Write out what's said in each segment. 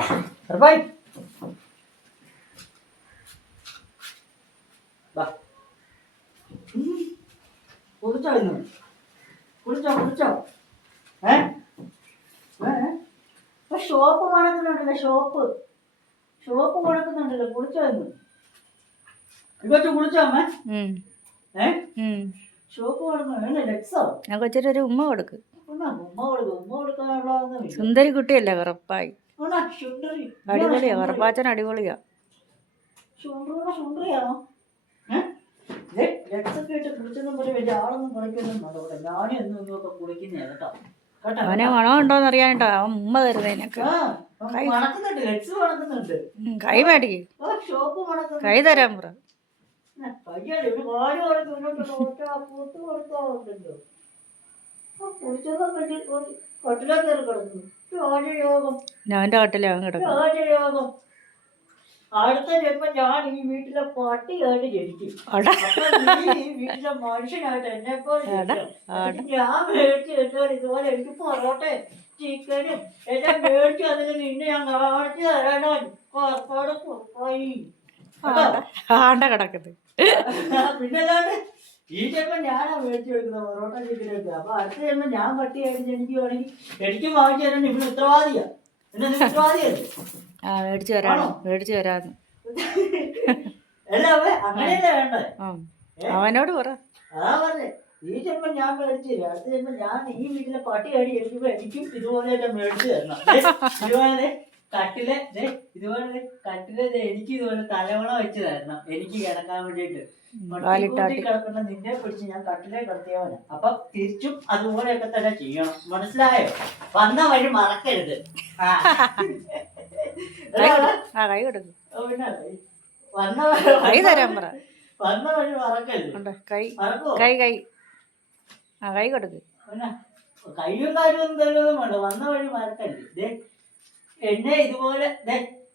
Arbai. Ba. കുളിച്ചോ ഇന്ന്? കുളിച്ചോ? Shop മണക്കുന്നുണ്ടല്ലോ, shop മണക്കുന്നുണ്ടല്ലോ. കുളിച്ചോ ഇന്ന്? ഇങ്ങോട്ട് കുളിച്ചോ അമ്മ? ഷോപ്പ് മണക്കുന്നുണ്ടല്ലോ. ലെക്സോ ഞാൻ കൊച്ചൊരു ഉമ്മ കൊടുക്ക്. ഉമ്മ കൊടുക്കാനുള്ളതൊന്നും സുന്ദരി കുട്ടിയല്ലേ ഉറപ്പായി. അടിപൊളിയാ, ഉറപ്പാച്ചൻ അടിപൊളിയാ. ശുണ്ട്രിയാണോ? ലെക്സൊക്കെ ഇട്ട് കുളിച്ചെന്നും പറഞ്ഞ് വലിയ ആളൊന്നും കളിക്കൊന്നും നടക്കൂല. ഞാനും എന്നൊക്കെ കുളിക്കുന്നേ കേട്ടോ. അവനെ മണം ഉണ്ടോന്ന് അറിയാനിട്ടോ അവൻ ഉമ്മ തരുന്നതിനൊക്കെ. മണക്കുന്നുണ്ട്, ലെക്സ് മണക്കുന്നുണ്ട്. കൈ മേടിക്ക്, ഷോപ്പ് മണക്കുന്നുണ്ട്. കൈ തരാൻ പറ. കയ്യാടി ഒരു കാല് കൊടുക്കുന്നുണ്ടല്ലോ. കുളിച്ചെന്നും പറ്റി കട്ടിലേ കയറി കിടക്കുന്നു. രാജയോഗം, അവന്റെ കട്ടിലെ അവൻ കിടക്കും. രാജയോഗം. അടുത്ത ജന്മം ഞാൻ ഈ വീട്ടിലെ പട്ടിയായിട്ട് ജനിക്കും. ഈ വീട്ടിലെ മനുഷ്യനായിട്ട് എന്നെ പോലെ ഞാൻ മേടിച്ച് വെച്ചാൽ ഇതുപോലെ എനിക്ക് പൊറോട്ട ചിക്കനും എല്ലാം മേടിച്ചു അതിന് നിന്നെ ഞാൻ കാണിച്ചു തരാനോ കറുപ്പാട് കുറുപ്പായി കിടക്കുന്നത്. പിന്നല്ലാണ്ട് ഈ ജന്മം ഞാനാ മേടിച്ചു വെക്കുന്നത് പൊറോട്ട ചിക്കനൊക്കെ. അപ്പൊ അടുത്ത ജന്മം ഞാൻ പട്ടിയായിട്ട് ജനിക്കുവാണെങ്കിൽ എനിക്കും വാങ്ങിച്ചു തരാൻ ഇവിടെ ഉത്തരവാദിയാ. എന്നെ ഉത്തരവാദിയല്ലേ? മേടിച്ചു തരാന്ന് അങ്ങനെയല്ലേ വേണ്ടേ? അവനോട് പറ. അതാ പറഞ്ഞേ, ഈ ജന്മം ഞാൻ മേടിച്ചു തരും, അടുത്ത ജന്മം ഞാൻ ഈ വീട്ടിലെ പട്ടിയാടി എടുക്കുമ്പോ എനിക്കും ഇതുപോലെയൊക്കെ മേടിച്ചു തരണം. ഇതുപോലെ കട്ടിലെ എനിക്ക് ഇതുപോലെ തലവണ വെച്ച് തരണം, എനിക്ക് കിടക്കാൻ വേണ്ടിയിട്ട്. കിടക്കുന്ന നിന്നെ പിടിച്ച് ഞാൻ കട്ടിലെ കിടത്തിയവനാ. അപ്പൊ തിരിച്ചും അതുപോലെയൊക്കെ തന്നെ ചെയ്യണം, മനസ്സിലായോ? വന്ന വഴി മറക്കരുത്. വന്ന വഴി മറക്കരുത്. കൈ കൊടുക്ക്. കയ്യും കാര്യമൊന്നും തരുന്നതും വേണ്ട, വന്ന വഴി മറക്കരുത്. എന്നെ ഇതുപോലെ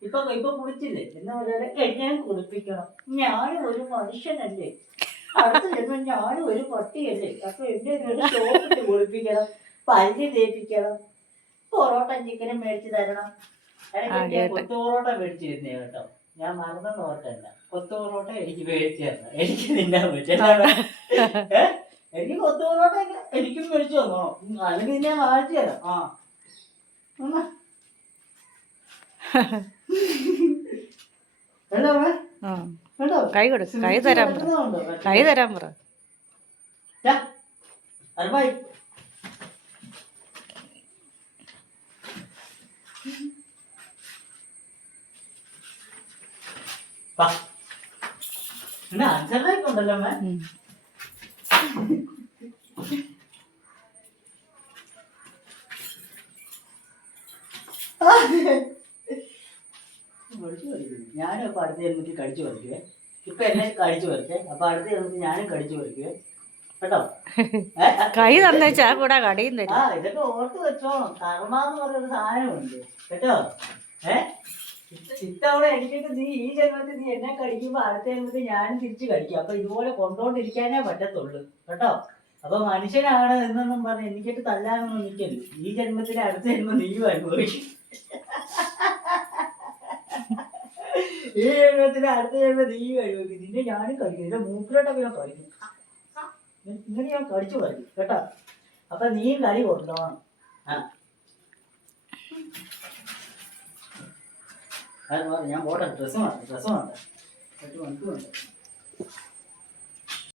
ഇപ്പൊ കുളിച്ചില്ലേ എന്ന പോലെ എന്നെയും കുളിപ്പിക്കണം. ഞാനും ഒരു മനുഷ്യനല്ലേ, അടുത്ത ജന്മം ഞാനും ഒരു പട്ടിയല്ലേ. അപ്പൊ എന്നെ ഇതുപോലെ ഷോപ്പിട്ട് കുളിപ്പിക്കണം, പല്ല് തേപ്പിക്കണം, പൊറോട്ട ചിക്കനും മേടിച്ചു തരണം. കൊത്തു പൊറോട്ട മേടിച്ചു തരുന്നേ കേട്ടോ, ഞാൻ മറന്നെന്ന് ഓർക്കല്ല. കൊത്തു പൊറോട്ട എനിക്ക് മേടിച്ചു തരണം, എനിക്ക് തിന്നാൻ പറ്റില്ല. എനിക്ക് കൊത്തു പൊറോട്ട എനിക്കും മേടിച്ചു തന്നോ, അല്ലെങ്കിൽ ഞാൻ വാങ്ങിച്ചു തരാം. കൈ കൊടുക്ക്, കൈ തരാൻ പറ. ഉണ്ടല്ലോ ഞാനും അപ്പൊ അടുത്ത ജന്മത്തിൽ കടിച്ചു പറിക്കുവേ. ഇപ്പൊ എന്നെ കടിച്ചു പറിച്ചേ, അപ്പൊ അടുത്ത ജന്മത്തിൽ ഞാനും കടിച്ചു പറിക്കുവേ കേട്ടോ. കൈ തന്നേച്ചാ കൂടെ കടിയും തരും. ഇതൊക്കെ ഓർത്ത് വെച്ചോണം, കർമാന്ന് പറഞ്ഞൊരു സാധനമുണ്ട് കേട്ടോ. ഇത്തവണ എനിക്കിട്ട് നീ ഈ ജന്മത്തിൽ നീ എന്നെ കടിക്കുമ്പോ അടുത്ത ജന്മത്തിൽ ഞാനും തിരിച്ചു കടിക്കും. അപ്പൊ ഇതുപോലെ കൊണ്ടോണ്ടിരിക്കാനേ പറ്റത്തുള്ളൂ കേട്ടോ. അപ്പൊ മനുഷ്യനാണ് എന്നൊന്നും പറഞ്ഞ് എനിക്കിട്ട് തല്ലാനൊന്നും നിൽക്കരുത്. ഈ ജന്മത്തിലെ അടുത്ത ജന്മം നീയും അനുഭവിക്കും. ഈ ജന്മത്തിലെ അടുത്ത ജന്മം നീയും അനുഭവിക്കും. നിന്നെ ഞാനും കടിക്കും, നിന്റെ മൂക്കിലോട്ടൊക്കെ ഞാൻ കടിക്കും, ഇങ്ങനെ ഞാൻ കടിച്ചു പറിക്കും കേട്ടോ. അപ്പൊ നീയും കളി കൊണ്ടുപോകണം. ഞാൻ പോട്ടെ, ഡ്രസ്സ് വേണ്ട 8 മണിക്കൂറുണ്ട്.